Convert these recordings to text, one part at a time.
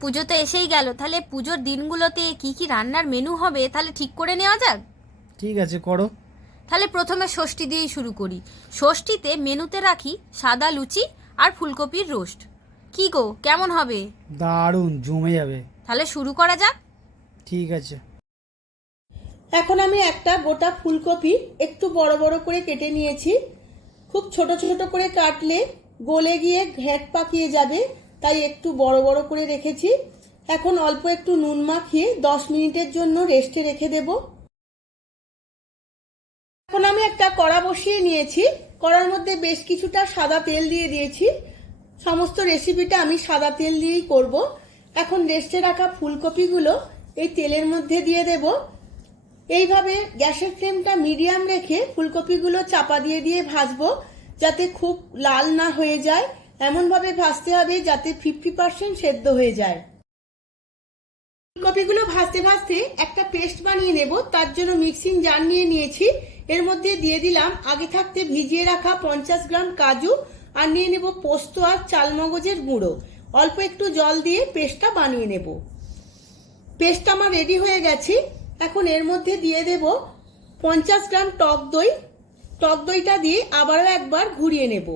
পুজো তো এসেই গেল তাহলে পুজোর দিনগুলোতে কি কি রান্নার মেনু হবে তাহলে ঠিক করে নেওয়া যাক? ঠিক আছে করো। তাহলে প্রথমে ষষ্ঠী দিয়েই শুরু করি। ষষ্ঠীতে মেনুতে রাখি সাদা লুচি আর ফুলকপির রোস্ট কি গো কেমন হবে? দারুণ জমে যাবে। তাহলে শুরু করা যাক। ঠিক আছে। এখন আমি একটা গোটা ফুলকপি একটু বড় বড় করে কেটে নিয়েছি। খুব ছোট ছোট করে কাটলে গলে গিয়ে ঘ্যাট পাকিয়ে যাবে। তাই একটু বড় বড় করে রেখেছি। এখন অল্প একটু নুন মাখিয়ে দশ মিনিটের জন্য রেস্টে রেখে দেব। এখন আমি একটা কড়া বসিয়ে নিয়েছি। কড়ার মধ্যে বেশ কিছুটা সাদা তেল দিয়ে দিয়েছি। সমস্ত রেসিপিটা আমি সাদা তেল দিয়েই করব। এখন রেস্টে রাখা ফুলকপিগুলো এই তেলের মধ্যে দিয়ে দেবো। এইভাবে গ্যাসের ফ্লেমটা মিডিয়াম রেখে ফুলকপিগুলো চাপা দিয়ে দিয়ে ভাজবো, যাতে খুব লাল না হয়ে যায়। এমনভাবে ভাজতে হবে যাতে ফিফটি পার্সেন্ট সেদ্ধ হয়ে যায়। ফুলকপিগুলো ভাজতে ভাজতে একটা পেস্ট বানিয়ে নেব, তার জন্য মিক্সিং জার নিয়ে নিয়েছি। এর মধ্যে দিয়ে দিলাম আগে থাকতে ভিজিয়ে রাখা পঞ্চাশ গ্রাম কাজু আর নিয়ে নেব পোস্ত আর চালমগজের গুঁড়ো। অল্প একটু জল দিয়ে পেস্টটা বানিয়ে নেব। পেস্ট আমার রেডি হয়ে গেছে। এখন এর মধ্যে দিয়ে দেব পঞ্চাশ গ্রাম টক দই। টক দইটা দিয়ে আবারও একবার ঘুরিয়ে নেব।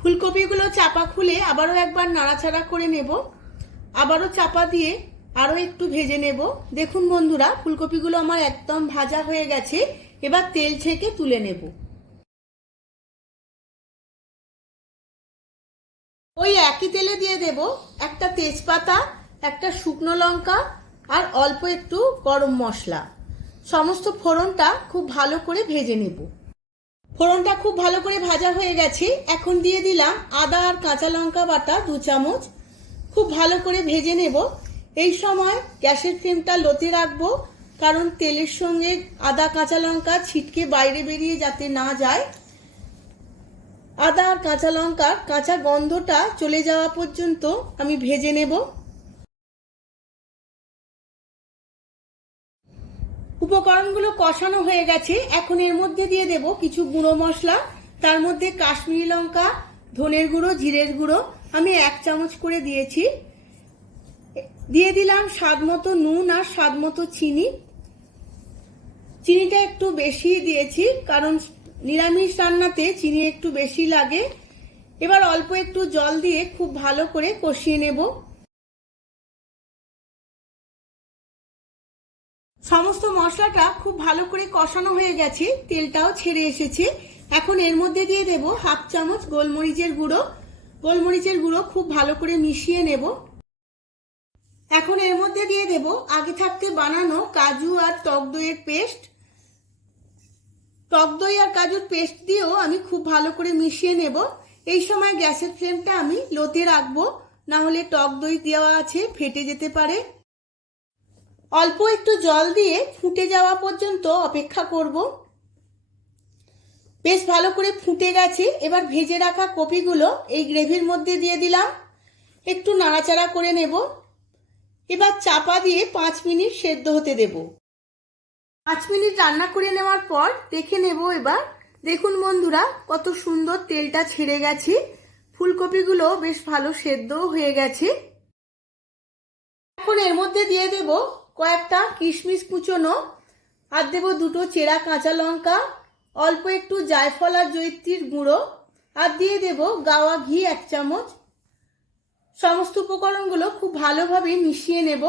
ফুলকপিগুলো চাপা খুলে আবারও একবার নাড়াচাড়া করে নেব। আবারও চাপা দিয়ে আরও একটু ভেজে নেব। দেখুন বন্ধুরা, ফুলকপিগুলো আমার একদম ভাজা হয়ে গেছে। এবার তেল ছেঁকে তুলে নেব। ওই একই তেলে দিয়ে দেব একটা তেজপাতা, একটা শুকনো লঙ্কা আর অল্প একটু গরম মশলা। সমস্ত ফোড়নটা খুব ভালো করে ভেজে নেব। ফোড়নটা খুব ভালো করে ভাজা হয়ে গেছে। এখন দিয়ে দিলাম আদা আর কাঁচা লঙ্কা বাটা দু চামচ। খুব ভালো করে ভেজে নেব। এই সময় গ্যাসের ফ্লেমটা লোতে রাখব, কারণ তেলের সঙ্গে আদা, কাঁচা লঙ্কা ছিটকে বাইরে বেরিয়ে যাতে না যায়। আদা আর কাঁচা লঙ্কার কাঁচা গন্ধটা চলে যাওয়া পর্যন্ত আমি ভেজে নেব। উপকরণগুলো কষানো হয়ে গেছে। এখন এর মধ্যে দিয়ে দেব কিছু গুঁড়ো মশলা। তার মধ্যে কাশ্মীরি লঙ্কা, ধনের গুঁড়ো, জিরের গুঁড়ো। আমি এক চামচ করে দিয়েছি। দিয়ে দিলাম স্বাদ মতো নুন আর স্বাদ মতো চিনি। চিনিটা একটু বেশি দিয়েছি, কারণ নিরামিষ রান্নাতে চিনি একটু বেশি লাগে। এবার অল্প একটু জল দিয়ে খুব ভালো করে কষিয়ে নেব। সমস্ত মশলাটা খুব ভালো করে কষানো হয়ে গেছে, তেলটাও ছেড়ে এসেছে। এখন এর মধ্যে দিয়ে দেব হাফ চামচ গোলমরিচের গুঁড়ো। গোলমরিচের গুঁড়ো খুব ভালো করে মিশিয়ে নেব। এখন এর মধ্যে দিয়ে দেব আগে থাকতে বানানো কাজু আর টক দইয়ের পেস্ট। টক দই আর কাজুর পেস্ট দিয়েও আমি খুব ভালো করে মিশিয়ে নেব। এই সময় গ্যাসের ফ্লেমটা আমি লোতে রাখব না হলে টক দই দেওয়া আছে, ফেটে যেতে পারে। অল্প একটু জল দিয়ে ফুটে যাওয়া পর্যন্ত অপেক্ষা করব। বেশ ভালো করে ফুটে গেছে। এবার ভেজে রাখা কপিগুলো এই গ্রেভির মধ্যে দিয়ে দিলাম। একটু নাড়াচাড়া করে নেব। এবার চাপা দিয়ে পাঁচ মিনিট সেদ্ধ হতে দেব। পাঁচ মিনিট রান্না করে নেওয়ার পর দেখে নেব এবার। দেখুন বন্ধুরা, কত সুন্দর তেলটা ছেড়ে গেছে। ফুলকপিগুলো বেশ ভালো সেদ্ধও হয়ে গেছে। এখন এর মধ্যে দিয়ে দেব কয়েকটা কিশমিশ কুচোনো আর দেব দুটো চেরা কাঁচা লঙ্কা, অল্প একটু জায়ফল আর জৈত্রীর গুঁড়ো, আর দিয়ে দেব গাওয়া ঘি এক চামচ। সমস্ত উপকরণগুলো খুব ভালোভাবে মিশিয়ে নেব।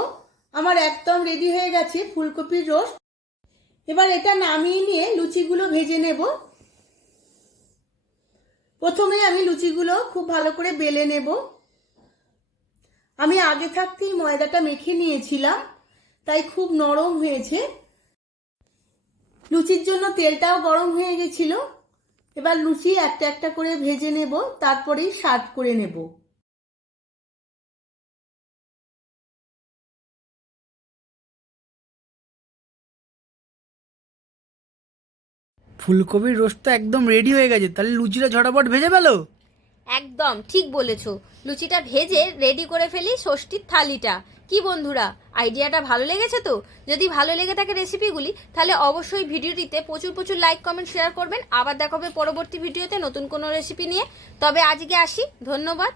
আমার একদম রেডি হয়ে গেছে ফুলকপির রোস্ট। এবার এটা নামিয়ে নিয়ে লুচিগুলো ভেজে নেব। প্রথমে আমি লুচিগুলো খুব ভালো করে বেলে নেব। আমি আগে থাকতেই ময়দাটা মেখে নিয়েছিলাম। তাই খুব নরম হয়েছে। লুচির জন্য তেলটাও গরম হয়ে গেছিল। এবার লুচি একটা একটা করে ভেজে নেব তারপরেই সার্ভ করে নেব। ফুলকপির রোস্ট তো একদম রেডি হয়ে গেছে তাহলে লুচিটা ঝটাপট ভেজে ফেলো? একদম ঠিক বলেছ। লুচিটা ভেজে রেডি করে ফেলি ষষ্ঠীর থালিটা। কি বন্ধুরা আইডিয়াটা ভালো লেগেছে তো? যদি ভালো লেগে থাকে রেসিপিগুলি তাহলে অবশ্যই ভিডিওটিতে প্রচুর প্রচুর লাইক কমেন্ট শেয়ার করবেন। আবার দেখাবে পরবর্তী ভিডিওতে নতুন কোনো রেসিপি নিয়ে। তবে আজকে আসি, ধন্যবাদ।